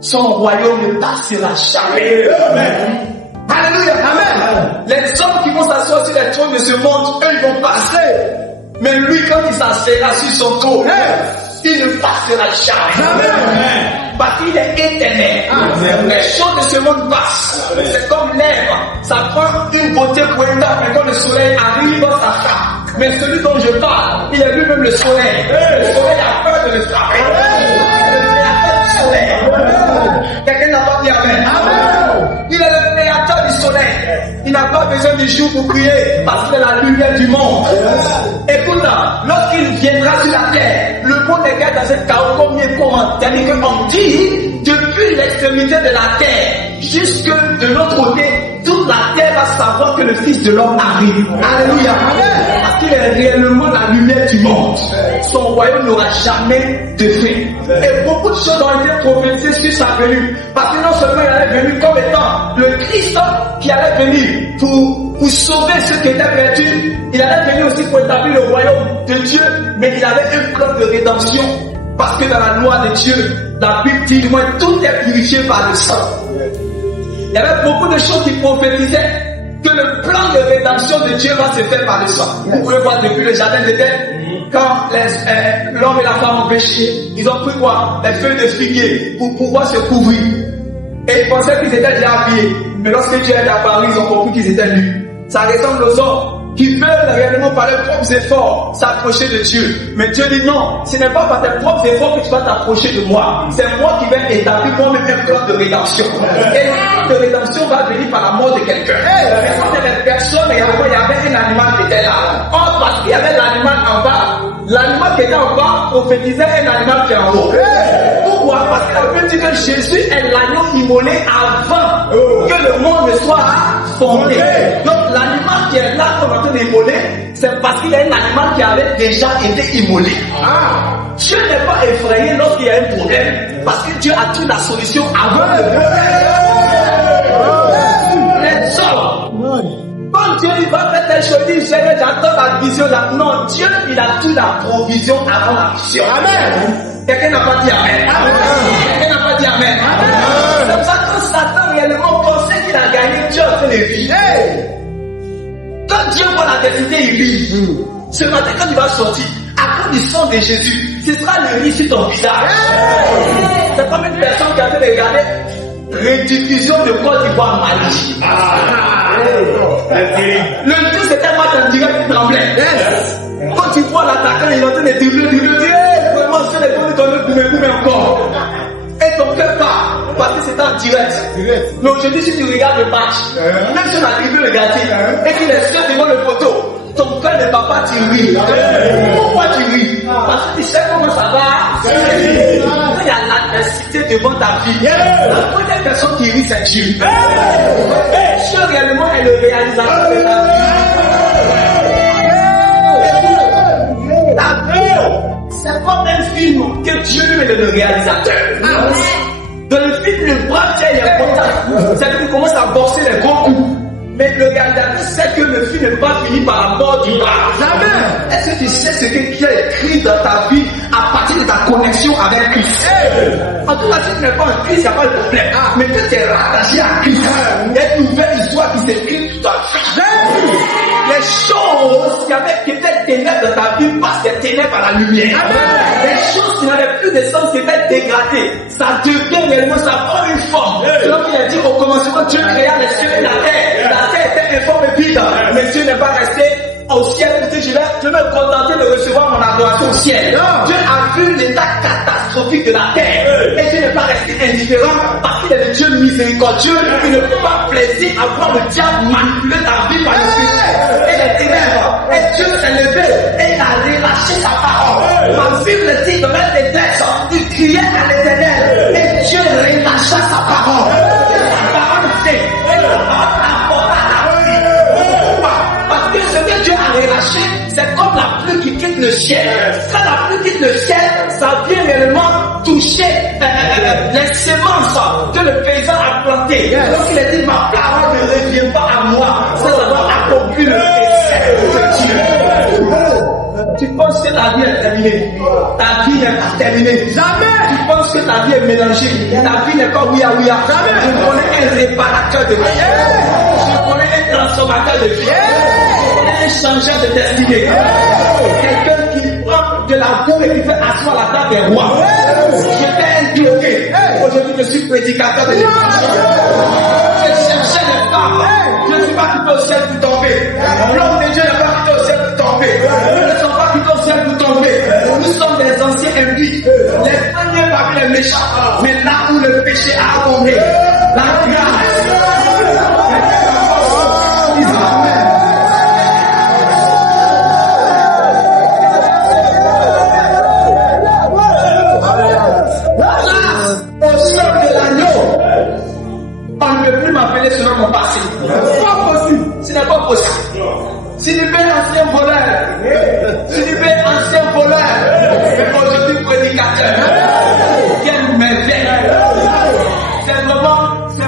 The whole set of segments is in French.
son royaume ne passera jamais. Amen. Alléluia. Amen. Les hommes qui vont s'asseoir sur les trônes de ce monde, eux, ils vont passer. Mais lui, quand il s'assera sur son trône, il ne passera jamais. Amen. Parce qu'il est éternel. Amen. Les choses de ce monde passent. C'est comme l'herbe. Ça prend une beauté pour une dame, mais quand le soleil arrive, ça frappe. Mais celui dont je parle, il est lui-même le soleil. Le soleil a peur de le frapper. Il a peur du soleil. Quelqu'un n'a pas dit Amen. Il est le créateur du soleil. Il n'a pas besoin du jour pour prier parce qu'il est la lumière du monde. Écoute, lorsqu'il viendra sur la terre, le monde est dans cette chaos comme il est comment. C'est-à-dire qu'on dit, depuis l'extrémité de la terre jusque de l'autre côté, toute la terre va savoir que le Fils de l'homme arrive. Alléluia. Parce qu'il est réellement la lumière du monde. Son royaume n'aura jamais de fin. Et beaucoup de choses ont été prophétisées sur sa venue. Parce que non seulement il allait venir comme étant le Christ qui allait venir pour sauver ceux qui étaient perdus, il allait venir aussi pour établir le royaume de Dieu, mais il avait un plan de rédemption. Parce que dans la loi de Dieu, la Bible dit, du moins, tout est purifié par le sang. Il y avait beaucoup de choses qui prophétisaient que le plan de rédemption de Dieu va se faire par le sang. Vous pouvez voir depuis le jardin d'Éden, quand l'homme et la femme ont péché, ils ont pris quoi? Les feuilles de figuier pour pouvoir se couvrir. Et ils pensaient qu'ils étaient déjà habillés. Mais lorsque Dieu est apparu, ils ont compris qu'ils étaient nus. Ça ressemble aux hommes qui veulent réellement par leurs propres efforts s'approcher de Dieu. Mais Dieu dit non, ce n'est pas par tes propres efforts que tu vas t'approcher de moi. C'est moi qui vais établir moi-même un plan de rédemption. Et le plan de rédemption va venir par la mort de quelqu'un. Mais quand il y avait personne, il y avait un animal qui était là. Or, parce qu'il y avait l'animal en bas, l'animal qui était en bas prophétisait un animal qui est en haut. Pourquoi? Parce que la Bible dit que Jésus est l'agneau immolé avant que le monde ne soit fondé. Donc l'animal qui est là qu'on est en train d'immoler, c'est parce qu'il y a un animal qui avait déjà été immolé. Dieu n'est pas effrayé lorsqu'il y a un problème, parce que Dieu a trouvé la solution avant le problème. Les hommes, quand Dieu il va faire telle chose, il dit j'attends la vision là. Non, Dieu il a toute la provision avant la vision. Amen. Quelqu'un n'a pas dit Amen. Quelqu'un n'a pas dit Amen. C'est pour ça que quand Satan réellement pensait qu'il a gagné, Dieu a fait les vies. Quand Dieu voit la vérité, il vit. Ce matin, quand il va sortir, à cause du sang de Jésus, ce sera le riz sur ton visage. C'est comme une personne qui a fait regarder rediffusion de Côte d'Ivoire Mali. Le Dieu c'était moi en direct qui tremblait. Quand tu vois l'attaquant, il est en train de dribbler, vraiment, c'est les bonnes données pour me couper encore. Et ton cœur part, parce que c'est en direct. Mais aujourd'hui, si tu regardes le match, même si on a dribblé le gardien, et qu'il est seul devant le poteau, ton cœur ne va pas, tu ris. Pourquoi tu ris? Parce que tu sais comment ça va. Quand il y a l'adversité devant ta vie, la première personne qui rit, c'est Dieu. Et Dieu réellement est le réalisateur de ta vie. C'est pas un film que Dieu est le réalisateur. Dans le film, le bras tient les potas. C'est qu'il commence à borser les gros coups. Mais le réalisateur sait que le film n'est pas fini par la mort du bras. Jamais. Est-ce que tu sais ce que Dieu a écrit dans ta vie à partir de ta connexion avec Christ? En tout cas, si tu n'es pas en Christ, il n'y a pas de problème. Mais que tu es rattaché à Christ, il y a une nouvelle histoire qui s'écrit tout à fait. Les choses qui étaient ténèbres dans ta vie passent des ténèbres à la lumière. Les choses qui n'avaient plus de sens, qui étaient dégradées, ça devient réellement, ça prend une forme. Donc il a dit au commencement, Dieu créa les cieux et la terre. La terre était informe et vide, mais Dieu n'est pas resté au ciel. Je vais me contenter de recevoir mon adoration au ciel. Dieu a vu l'état catastrophique de la terre. Et Dieu n'est pas resté indifférent parce qu'il est le Dieu miséricordieux. Il ne peut pas plaisir à voir le diable manipuler ta vie par le Christ. Et les ténèbres. Et Dieu s'est levé et il a relâché sa parole. Ma Bible dit dans les textes, il criait à l'Éternel et Dieu relâcha sa parole. Et sa parole fait. Et la parole apporta la vie. Pourquoi? Parce que ce que Dieu a relâché, c'est comme la pluie qui quitte le ciel. Quand la pluie quitte le ciel, ça vient réellement toucher les semences que le paysan a plantées. Donc il a dit, ma parole ne revient pas à moi sans avoir accompli le dessein de Dieu. Tu penses que ta vie est terminée. Ta vie n'est pas terminée. Jamais. Tu penses que ta vie est mélangée. Ta vie n'est pas ouïa. Jamais. Je connais un réparateur de vie. Je connais un transformateur de vie. Je connais un changeur de destinée. Quelqu'un qui prend de la boue et qui fait asseoir la table des rois. J'étais inquiété. Aujourd'hui, je suis prédicateur de l'évangile. Je cherchais les femmes. Je ne suis pas quitté au ciel pour tomber. L'homme de Dieu n'est pas quitté au ciel pour tomber. Nous ne sommes pas quittés au ciel pour tomber. Nous sommes des anciens impies. Les premiers parmi les méchants. Mais là où le péché a abondé, la grâce. Au sol de l'agneau, on ne peut plus m'appeler selon mon passé. Pas possible. Ce n'est pas possible. Si tu es ancien voleur, si tu es ancien voleur, mais aujourd'hui prédicateur, quelle merveille. C'est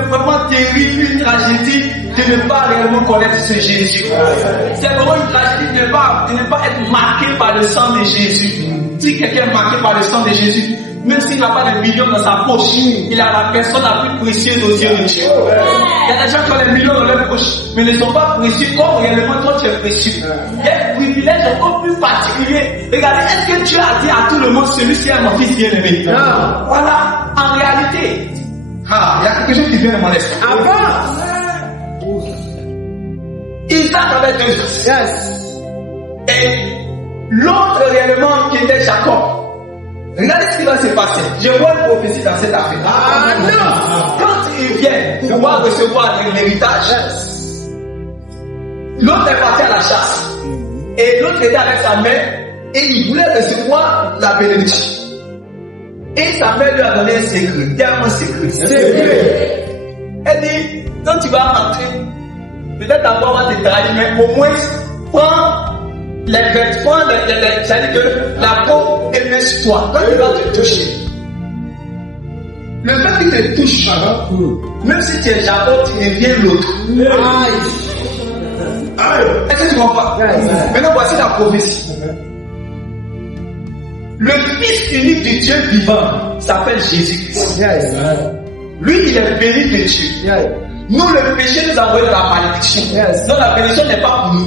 vraiment terrible, une tragédie de ne pas réellement connaître ce Jésus. C'est vraiment une tragédie de ne pas être marqué par le sang de Jésus. Si quelqu'un est marqué par le sang de Jésus, même s'il n'a pas de millions dans sa poche, il a la personne la plus précieuse aux yeux de Dieu. Il y a des gens qui ont des millions dans leur poche, mais ne sont pas précieux comme réellement toi tu es précieux. Il y a un privilège encore plus particulier. Regardez, est-ce que Dieu a dit à tout le monde, celui-ci est mon fils bien-aimé? Voilà, en réalité, il y a quelque chose qui vient de mon esprit. Avant, Isaac avait 2 fils. Et l'autre réellement qui était Jacob. Regardez ce qui va se passer. Je vois une prophétie dans cette affaire. Quand il vient pouvoir recevoir l'héritage, l'autre est parti à la chasse. Et l'autre était avec sa mère et il voulait recevoir la bénédiction. Et sa mère lui a donné un secret, tellement secret. Elle dit, quand tu vas rentrer, peut-être d'abord on va te trahir, mais au moins, prends les vêtements, c'est-à-dire que la peau est mise sur toi. Quand il va te toucher, le fait qu'il te touche, même si tu es Jacob, tu deviens l'autre. Est-ce que tu comprends? Maintenant, voici la prophétie. Le Fils unique du Dieu vivant s'appelle Jésus-Christ. Lui, il est béni de Dieu. Nous, le péché nous a envoyé dans la malédiction. Donc la bénédiction n'est pas pour nous.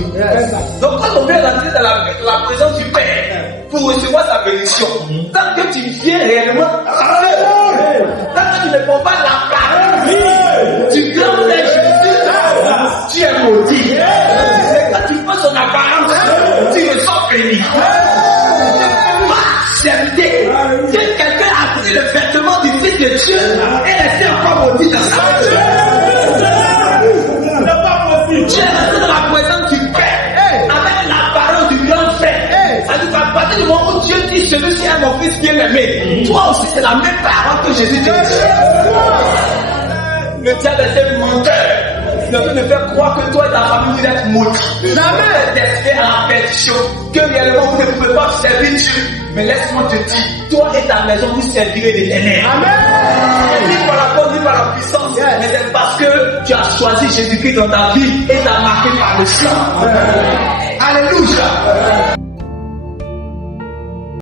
Donc quand on vient rentrer dans la présence du Père pour recevoir sa bénédiction, tant que tu viens réellement, tant que tu ne prends pas la parole, tu glandes Jésus, tu es maudit. Et quand tu prends son apparence, tu ressors béni. Partialité. Si quelqu'un a pris le vêtement du Fils de Dieu et resté encore maudit dans sa vie. Tu es resté dans la présence du Père avec la parole du grand frère. C'est-à-dire qu'à partir du moment où Dieu dit celui-ci est mon fils bien-aimé, toi aussi c'est la même parole que Jésus te dit. Le diable était menteur. Il ne faire croire que toi et ta famille vous êtes maudits. Jamais d'être à la perdition. Que réellement vous ne pouvez pas servir Dieu. Mais laisse-moi te dire, toi et ta maison vous servirez l'Éternel. Amen. Ni par la force, ni par la puissance. Mais c'est parce que tu as choisi Jésus-Christ dans ta vie et t'as marqué par le sang. Alléluia.